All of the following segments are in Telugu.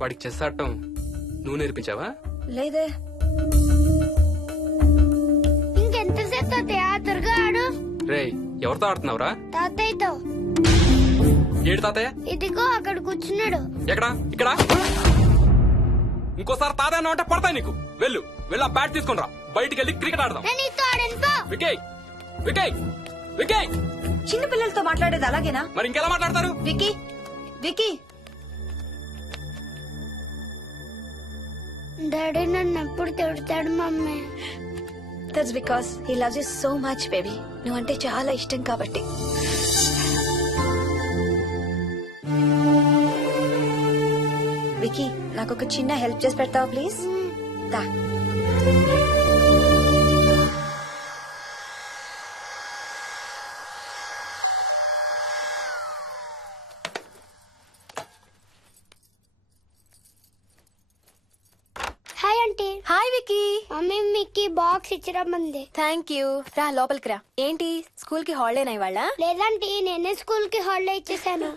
వాడికి చెస్ ఆడటం నువ్వు నేర్పించావా? లేదే. ఇంకెంతసేపు తాతయ్య త్వరగా ఆడు. రేయ్ ఎవరితో ఆడుతున్నావురా? తాతయ్యతో. ఏడు తాతయ్య? ఇదిగో అక్కడ కూర్చున్నాడు. ఎక్కడా? ఇక్కడ. ఇంకోసారి తాతయ్య అంటే పడతాయి నీకు. వెళ్ళు వెళ్ళి ఆ బ్యాట్ తీసుకుని రా, బయటికి వెళ్ళి క్రికెట్ ఆడదాం. నేను నీతో ఆడను పో. వికయ్ వికయ్ వికయ్. చిన్న పిల్లలతో మాట్లాడేది అలాగేనా? మరి ఇంకెలా మాట్లాడతారు? Wiki wiki. డాడీ నన్ను ఎప్పుడు తిడతాడు mummy. That's because he loves you so much baby. నువ్వంటే చాలా ఇష్టం కాబట్టి. వికీ నాకు ఒక చిన్న హెల్ప్ చేసి పెడతావా ప్లీజ్? దా. Hi aunty. Hi Vicky. Mummy మీకు బాక్స్ ఇచ్చిరమ్మంది. Thank you. రా లోపలికి రా. ఏంటి స్కూల్ కి హాలిడేనా ఇవాళ? లేదంటే నేనే స్కూల్ కి హాలిడే ఇచ్చేసాను.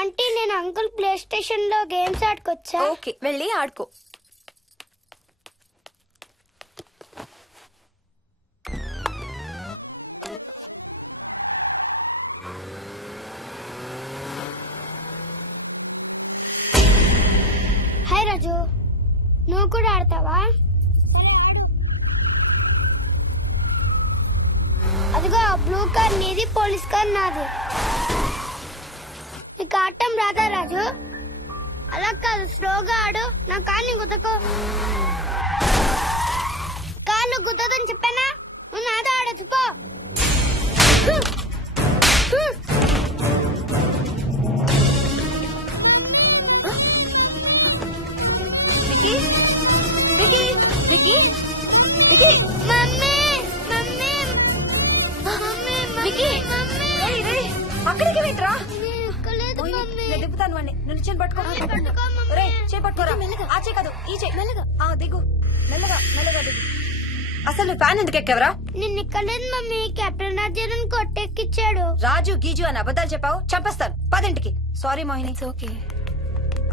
అంటే నేను అంకుల్ ప్లే స్టేషన్ లో గేమ్స్ ఆడుకోవచ్చా? ఓకే వెళ్ళి ఆడుకో. హాయ్ రాజు, నువ్వు కూడా ఆడతావా? అదిగో బ్లూ కార్ నీది, పోలీస్ కార్ నాది. నీకు ఆడటం రాదా రాజు? అలా కాదు, స్లోగా ఆడు. నా కాన్ని గుద్దకు. కాళ్ళు గుద్దదని చెప్పానా? నువ్వు నాతో ఆడచ్చు పో. Vicky Vicky Vicky Vicky. Mummy mummy mummy Vicky. Mummy రేయ్ రేయ్ అక్కడికి వెంట్రా. లేదు మమ్మీ. నేను దిప్పుతాను వాడిని. నువ్వు చేయి పట్టుకో. పట్టుకో మమ్మీ. రే చేయి పట్టుకోరా. ఆ చేయి కాదు ఈ చేయి. మెల్లగా దిగు. మెల్లగా మెల్లగా దిగు. అసలు ఫ్యాన్ ఎందుకు ఎక్కావరా? నిన్ను ఎక్కలేదు మమ్మీ. కెప్టెన్ రాజు కొట్టెక్కిచ్చాడు. రాజు గీజు అని అబద్ధాలు చెప్పావు, చంపేస్తాను. పదింటికి. సారీ మోహిని. ఓకే.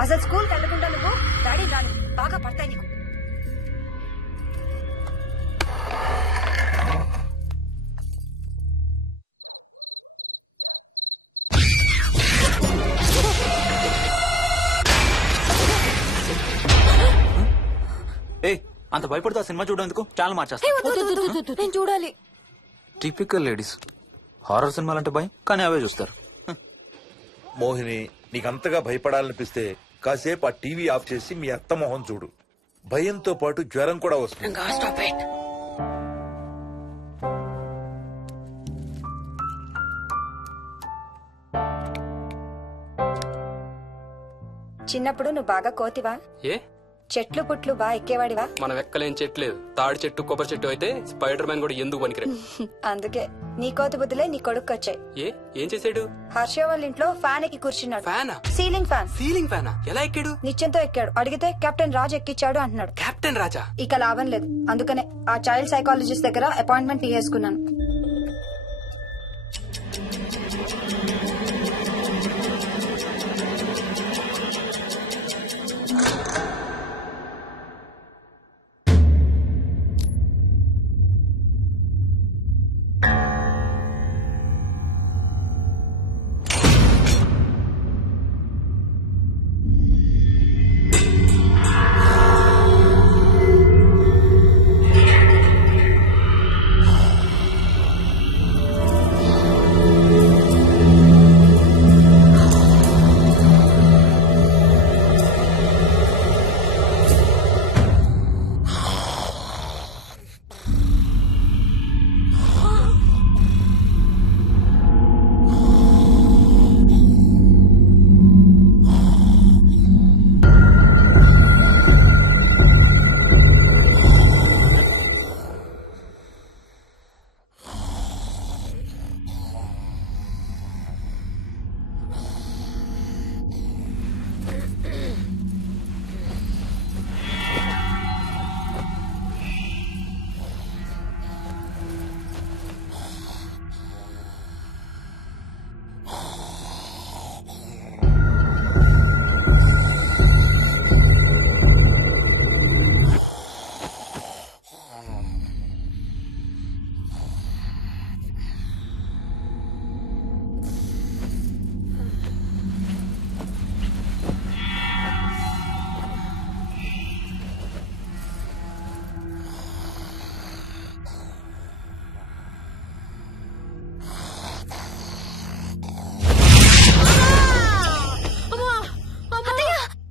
అసలు స్కూల్ వెళ్ళకుండా నువ్వు డాడీ రాను బాగా పడతాయి నీకు. ఏ అంత భయపడుతూ ఆ సినిమా చూడేందుకు ఛానల్ మార్చేస్తా. నేను చూడాలి. Typical ladies. హారర్ సినిమాలంటే భయం, కానీ అవే చూస్తారు. మోహిని, నీకంతగా భయపడాలనిపిస్తే కాసేపు ఆ టీవీ ఆఫ్ చేసి మీ అత్త మొహం చూడు. భయంతో పాటు జ్వరం కూడా వస్తుంది. చిన్నప్పుడు నువ్వు బాగా కోతివా? ఏ చెట్లు పుట్లు బాగా ఎక్కేవాడివా? మనం ఎక్కలేం చెట్లేదు. తాడి చెట్టు కొబ్బరి చెట్టు అయితే స్పైడర్ మ్యాన్ కూడా ఎందుకు పనికిరాడు. అందుకే నీ కోతి బుద్ధులే నీ కొడుకు వచ్చాయి. ఏం చేసాడు? హర్ష వాళ్ళ ఇంట్లో ఫ్యాన్ ఎక్కి కూర్చున్నాడు. ఫ్యానా? Ceiling fan. సీలింగ్ ఫ్యానా? ఎలా ఎక్కాడు? నిత్యంతో ఎక్కాడు. అడిగితే కెప్టెన్ రాజు ఎక్కిచ్చాడు అంటున్నాడు. కెప్టెన్ రాజా? ఇక లాభం లేదు. అందుకనే ఆ చైల్డ్ సైకాలజిస్ట్ దగ్గర అపాయింట్మెంట్ తీసుకున్నాను.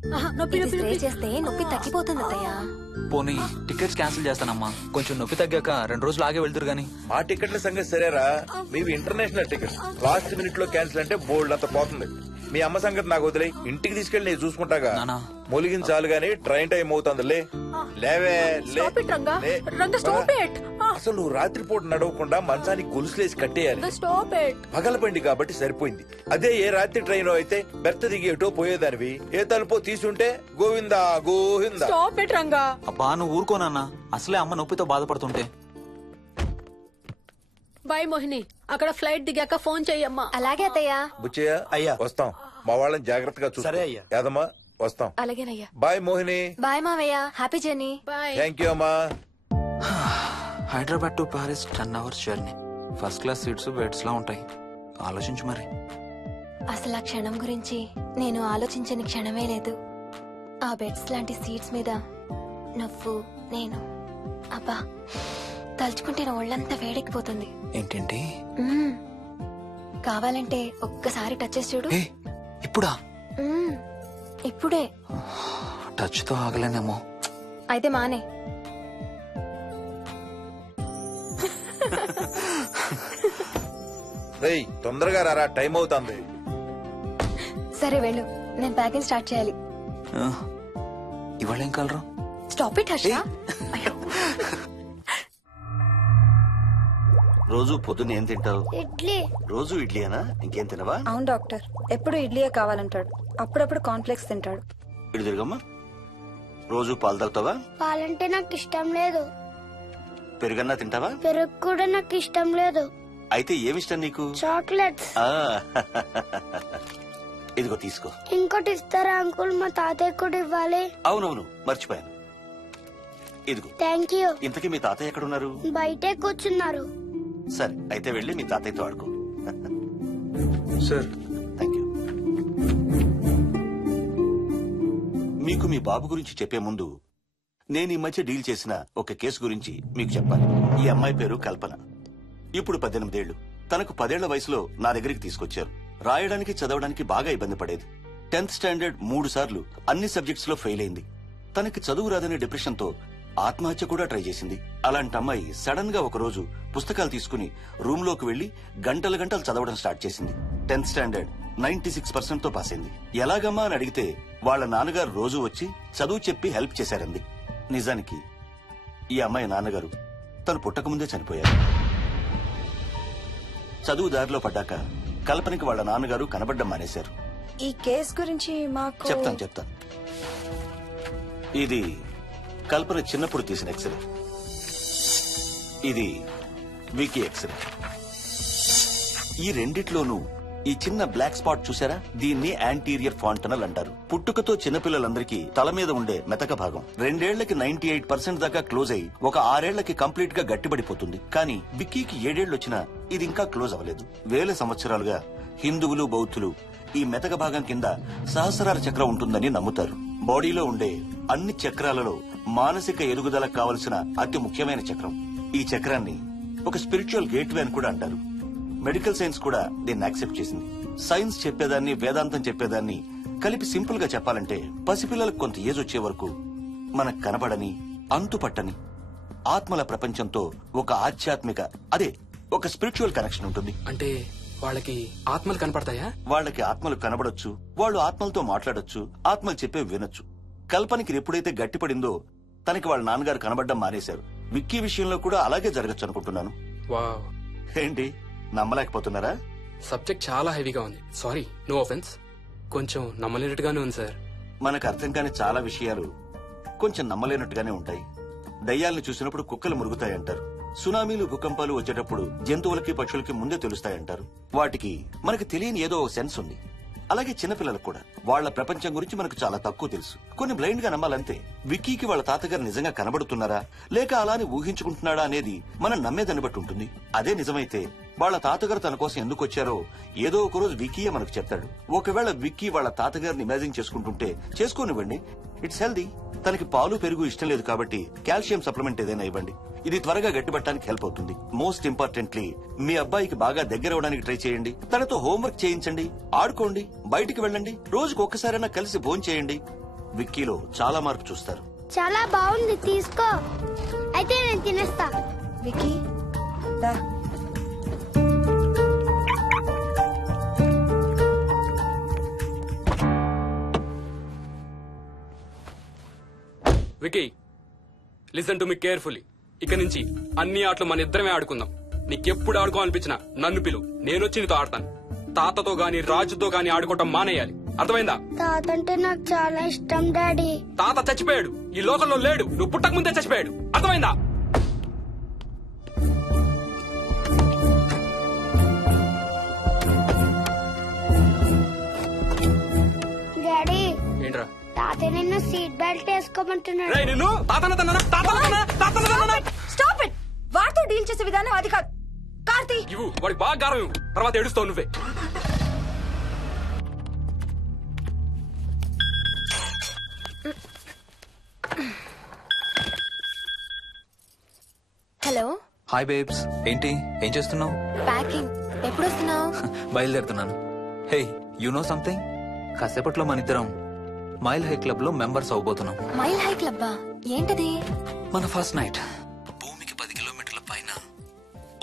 ఇది స్ప్రే చేస్తే నొప్పి తగ్గిపోతుంది అత్తయ్య. పోనీ టికెట్స్ క్యాన్సిల్ చేస్తానమ్మా, కొంచెం నొప్పి తగ్గాక 2 రోజులు ఆగే వెళ్తురు గాని. మా టికెట్ల సంగతి సరేరా, మీవి ఇంటర్నేషనల్ టికెట్స్. లాస్ట్ మినిట్ లో క్యాన్సిల్ అంటే బోల్డ్ అంత పోతుంది. మీ అమ్మ సంగతి నాకు వదిలే, ఇంటికి తీసుకెళ్ళి నేను చూసుకుంటాగా. నానా. మొలిగించాలు గాని ట్రైన్ టైం అవుతుంది. లేవే లే. Stop it, Ranga. లే. Ranga, stop it. అసలు నువ్వు రాత్రిపూట నడవకుండా మంచానికి గొలుసులేసి కట్టేయాలి. Stop it. పగలబండి కాబట్టి సరిపోయింది. అదే ఏ రాత్రి ట్రైన్ అయితే బెర్త దిగి ఎటో పోయేదానివి, ఏ తలుపో తీసుంటే గోవిందా గోవిందా. Stop it, Ranga. అబ్బా నువ్వు ఊరుకోనన్నా, అసలే అమ్మ నొప్పితో బాధపడుతుంటే. బాయ్ మోహిని, అక్కడ ఫ్లైట్ దిగాక ఫోన్ చెయ్యమ్మా. అలాగే అత్తయ్య. బుచ్చయ్య అయ్యా. వస్తాం. మా వాళ్ళని జాగ్రత్తగా చూసుకో. సరే అయ్యా. యాదమ్మా వస్తాం. అలాగేనయ్యా. బాయ్ మోహిని. బాయ్ మావయ్య, happy journey. Bye. Thank you అమ్మా. Hyderabad to Paris 10 hours journey. First class seats beds లా ఉంటాయి. ఆలోచించు మరి. అసలు ఆ క్షణం గురించి నేను ఆలోచించని క్షణమే లేదు. ఆ బెడ్స్ లాంటి సీట్స్ మీద నువ్వు, నేను. అబ్బా, తలుచుకుంటే నా ఒళ్ళంతా వేడెక్కిపోతుంది. ఏంటేంటి? మ్మ్. కావాలంటే ఒక్కసారి టచ్ చేసి చూడు. ఏ ఇప్పుడా? మ్మ్. ఇప్పుడే. టచ్ తో ఆగలేనేమో. అయితే మానే. రేయ్ తొందరగా రారా, టైం అవుతుంది. సరే వెళ్ళు, నేను ప్యాకింగ్ స్టార్ట్ చేయాలి. ఆ, ఇవాళ ఏం కలరు? Stop it Harsha. రోజు పొద్దున్న ఏం తింటావు? ఇడ్లీ. రోజు ఇడ్లీనా? ఇంకేం తినవా? అవును డాక్టర్, ఎప్పుడు ఇడ్లీయే కావాలంటాడు. అప్పుడప్పుడు కాన్ఫ్లెక్స్ తింటాడు. ఇటు తిరగమ్మా. రోజు పాలు తాగుతావా? పాలంటే నాకు ఇష్టం లేదు. పెరుగన్నా తింటావా? పెరుగు కూడా నాకు ఇష్టం లేదు. అయితే ఏమిష్టం నీకు? చాక్లెట్స్. ఆ, ఇదిగో తీసుకో. ఇంకోటి ఇస్తారా అంకుల్? మా తాతయ్య కూడా ఇవ్వాలి. అవునవును, మర్చిపోయాను. ఇదిగో. Thank you. ఇంతకీ మీ తాతయ్య ఎక్కడున్నారు? బయటే కూర్చున్నారు. సరే, అయితే వెళ్ళి మీ తాతయ్యతో ఆడుకో. సార్. Thank you. మీకు మీ బాబు గురించి చెప్పే ముందు నేను ఈ మధ్య డీల్ చేసిన ఒక కేసు గురించి మీకు చెప్పాలి. ఈ అమ్మాయి పేరు కల్పన. ఇప్పుడు 18 ఏళ్లు. తనకు 10 ఏళ్ల వయసులో నా దగ్గరికి తీసుకొచ్చారు. రాయడానికి చదవడానికి బాగా ఇబ్బంది పడేది. 10th స్టాండర్డ్ 3 సార్లు అన్ని సబ్జెక్ట్స్ లో ఫెయిల్ అయింది. తనకి చదువు రాదనే డిప్రెషన్ తో ఆత్మహత్య కూడా ట్రై చేసింది. అలాంటి అమ్మాయి సడన్ గా ఒక రోజు పుస్తకాలు తీసుకుని రూమ్ లోకి వెళ్లి గంటలు గంటలు చదవడం స్టార్ట్ చేసింది. 10th స్టాండర్డ్ 96% తో పాస్ అయింది. ఎలాగమ్మా అని అడిగితే వాళ్ళ నాన్నగారు రోజు వచ్చి చదువు చెప్పి హెల్ప్ చేశారంది. నిజానికి ఈ అమ్మాయి నాన్నగారు తను పుట్టకముందే చనిపోయారు. చదువు దారిలో పడ్డాక కల్పనకి వాళ్ళ నాన్నగారు కనబడ్డం మానేశారు. ఈ కేస్ గురించి మాకు చెప్తాను. ఇది కల్పన చిన్నప్పుడు తీసిన ఎక్స్రే. ఇది వికీ ఎక్స్రే. ఈ రెండిట్లోనూ ఈ చిన్న బ్లాక్ స్పాట్ చూసారా? దీన్ని యాంటీరియర్ ఫాంటనల్ అంటారు. పుట్టుకతో చిన్నపిల్లలందరికీ తల మీద ఉండే మెతక భాగం 2 ఏళ్లకి 98% దాకా క్లోజ్ అయి ఒక 6 ఏళ్లకి కంప్లీట్ గా గట్టిపడిపోతుంది. కానీ విక్కీకి 7 ఏళ్లు వచ్చినా ఇది ఇంకా క్లోజ్ అవ్వలేదు. వేల సంవత్సరాలుగా హిందువులు, బౌద్ధులు ఈ మెతక భాగం కింద సహస్రార చక్రం ఉంటుందని నమ్ముతారు. బాడీలో ఉండే అన్ని చక్రాలలో మానసిక ఎదుగుదలకు కావలసిన అతి ముఖ్యమైన చక్రం. ఈ చక్రాన్ని ఒక స్పిరిచువల్ గేట్వే అని కూడా అంటారు. మెడికల్ సైన్స్ కూడా దీన్ని యాక్సెప్ట్ చేసింది. సైన్స్ చెప్పేదాన్ని, వేదాంతం చెప్పేదాన్ని కలిపి సింపుల్ గా చెప్పాలంటే పసిపిల్లలకు కొంత ఏజ్ వచ్చే వరకు మనకు కనబడని, అంతుపట్టని ఆత్మల ప్రపంచంతో ఒక ఆధ్యాత్మిక, అదే ఒక స్పిరిచువల్ కనెక్షన్ ఉంటుంది. అంటే వాళ్ళకి ఆత్మలు కనపడతాయా? వాళ్ళకి ఆత్మలు కనబడొచ్చు, వాళ్ళు ఆత్మలతో మాట్లాడొచ్చు, ఆత్మలు చెప్పే వినొచ్చు. కల్పనకి ఎప్పుడైతే గట్టిపడిందో తనకి వాళ్ళ నాన్నగారు కనబడ్డం మానేశారు. విక్కీ విషయంలో కూడా అలాగే జరగచ్చు అనుకుంటున్నాను. వావ్, ఏంటి నమ్మలేకపోతున్నారా? సబ్జెక్ట్ చాలా హెవీగా ఉంది. Sorry, no offence. కొంచెం నమ్మలేనట్టుగానే ఉంది సార్. మనకు అర్థం కాని చాలా విషయాలు కొంచెం నమ్మలేనట్టుగానే ఉంటాయి. దయ్యాల్ని చూసినప్పుడు కుక్కలు మురుగుతాయంటారు. సునామీలు, భూకంపాలు వచ్చేటప్పుడు జంతువులకి, పక్షులకి ముందే తెలుస్తాయంటారు. వాటికి మనకు తెలియని ఏదో సెన్స్ ఉంది. అలాగే చిన్నపిల్లలకు కూడా వాళ్ళ ప్రపంచం గురించి మనకు చాలా తక్కువ తెలుసు. కొన్ని బ్లైండ్ గా నమ్మాలంతే. విక్కీకి వాళ్ళ తాతగారు నిజంగా కనబడుతున్నారా లేక అలానే ఊహించుకుంటున్నాడా అనేది మనం నమ్మేదాన్ని బట్టి ఉంటుంది. అదే నిజమైతే వాళ్ళ తాతగారు తన కోసం ఎందుకు వచ్చారో ఏదో ఒక రోజు విక్కీయే మనకు చెప్తాడు. ఒకవేళ విక్కీ వాళ్ళ తాతగారిని ఇమాజిన్ చేసుకుంటుంటే చేసుకోనివ్వండి, ఇట్స్ హెల్దీ. తనకి పాలు, పెరుగు ఇష్టం లేదు కాబట్టి కాల్షియం సప్లిమెంట్ ఏదైనా ఇవ్వండి. ఇది త్వరగా గట్టిపట్టడానికి హెల్ప్ అవుతుంది. మోస్ట్ ఇంపార్టెంట్లీ మీ అబ్బాయికి బాగా దగ్గర అవడానికి ట్రై చేయండి. తనతో హోంవర్క్ చేయించండి, ఆడుకోండి, బయటికి వెళ్ళండి, రోజుకు ఒక్కసారైనా కలిసి భోంచేయండి. విక్కీలో చాలా మార్పు చూస్తారు. చాలా బాగుంది, తీసుకో. అయితే నేను తినేస్తా. వికీ దా. Vicky listen to me carefully. ఇక నుంచి అన్ని ఆటలు మన ఇద్దరమే ఆడుకుందాం. నీకెప్పుడు ఆడుకోవాలనిపించినా నన్ను పిలు, నేనొచ్చి నీతో ఆడతాను. తాతతో గాని రాజుతో గాని ఆడుకోవటం మానేయాలి, అర్థమైందా? తాత అంటే నాకు చాలా ఇష్టం డాడీ. తాత చచ్చిపోయాడు, ఈ లోకంలో లేడు. నువ్వు పుట్టక ముందే చచ్చిపోయాడు, అర్థమైందా? డాడీ, ఏంట్రా తాత నిన్ను సీట్ బెల్ట్ వేసుకోమంటున్నాడు. రేయ్, నిన్ను తాతన స్టాప్ ఇట్. వాడితో డీల్ చేసే విధానం అది కాదు. కార్తీ, ఇవ్వు, వాడికి బాగా గారం ఇవ్వు, తర్వాత ఏడుస్తావు నువ్వే. హలో, హాయ్ బేబ్స్, ఏంటి ఏం చేస్తున్నావు? ప్యాకింగ్. ఎప్పుడు వస్తున్నావు? బయలుదేరుతున్నాను. Hey, you know something? కాసేపట్లో మన ఇద్దరం మైల్ హై క్లబ్ లో మెంబర్స్ అవబోతున్నాం. మైల్ హై క్లబ్బా? ఏంటది? మన ఫస్ట్ నైట్ భూమికి 10 కిలోమీటర్ల పైన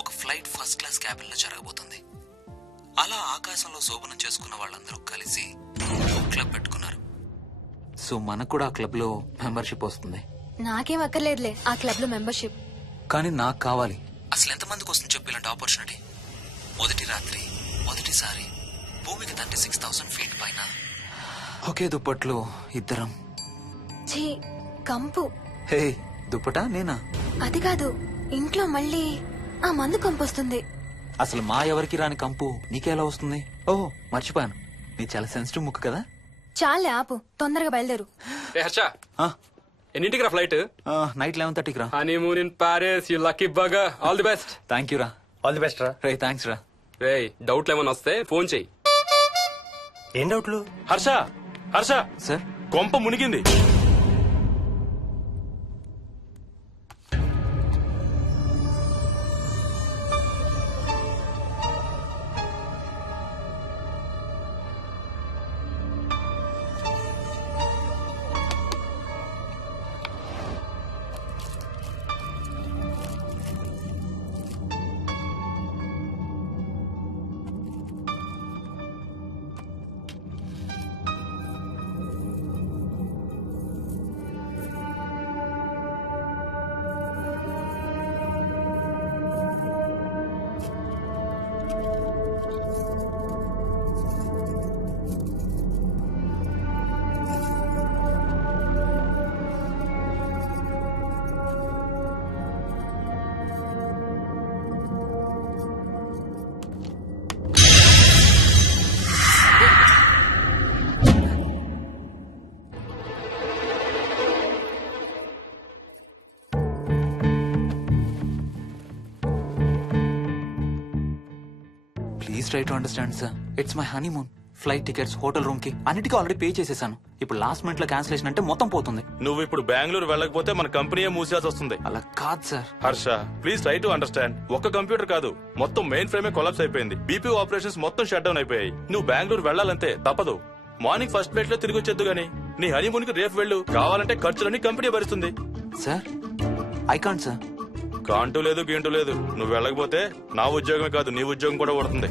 ఒక ఫ్లైట్ ఫస్ట్ క్లాస్ క్యాబిన్ లో జరగబోతుంది. అలా ఆకాశంలో శోభనం చేసుకున్న వాళ్ళందరూ కలిసి ఒక క్లబ్ పెట్టుకున్నారు. సో మనకు కూడా ఆ క్లబ్ లో మెంబర్షిప్ వస్తుంది. నాకేం అక్కర్లేదులే ఆ క్లబ్ లో మెంబర్షిప్. కానీ నాకు కావాలి. అసలు ఎంతమందికి వస్తుంది చెప్పు ఇలాంటి ఆపర్చునిటీ? మొదటి రాత్రి, మొదటిసారి భూమికి 36,000 ఫీట్ పైన ఒకే దుప్పట్లో ఇద్దరం. ఛీ, కంపు. హే, దుప్పటా నేనా? అది కాదు, ఇంట్లో మళ్ళీ ఆ మందు కంపొస్తుంది. అసలు మా ఎవరికి రాని కంపు నీకెలా వస్తుంది? ఓహో, మర్చిపోయాను, నీ చాలా సెన్సిటివ్ ముక్కు కదా. చాలే ఆపు, తొందరగా బయలుదేరు. ఏ హర్ష, ఆ, ఎన్నింటికి రా ఫ్లైట్? నైట్ 11:30కి రా. Honeymoon in Paris, you lucky bugger. All the best. Thank you రా. ఆల్ ది బెస్ట్ రా. రే, థ్యాంక్స్ రా. రే, డౌట్లు ఏమైనా వస్తే ఫోన్ చెయ్యి. ఏం డౌట్లు? హర్ష, హర్ష, సార్, కొంప మునిగింది. Please try to understand sir. It's my honeymoon. Flight tickets, hotel room కి అన్నిటికీ ఆల్రెడీ పే చేసేసాను. ఇప్పుడు లాస్ట్ మినిట్ లో క్యాన్సిలేషన్ అంటే మొత్తం పోతుంది. నువ్వు ఇప్పుడు బెంగళూరు వెళ్ళకపోతే మన కంపెనీ మూసేయాల్సి వస్తుంది. అలా కాదు sir. Harsha, please try to understand. ఒక్క కంప్యూటర్ కాదు, మొత్తం మెయిన్ ఫ్రేమే కొలాప్స్ అయిపోయింది. బీపీ ఆపరేషన్స్ మొత్తం షట్ డౌన్ అయిపోయాయి. నువ్వు బెంగళూరు వెళ్ళాలంటే తప్పదు. మార్నింగ్ ఫస్ట్ ఫ్లైట్ లో తిరిగి వచ్చేద్దు గానీ నీ హనీమూన్ కి రేపు వెళ్ళు. కావాలంటే ఖర్చులన్నీ కంపెనీ భరిస్తుంది. Sir, I can't sir. కాంటూ లేదు, గీంటూ లేదు. నువ్వు వెళ్ళకపోతే నా ఉద్యోగమే కాదు, నీ ఉద్యోగం కూడా పడుతుంది.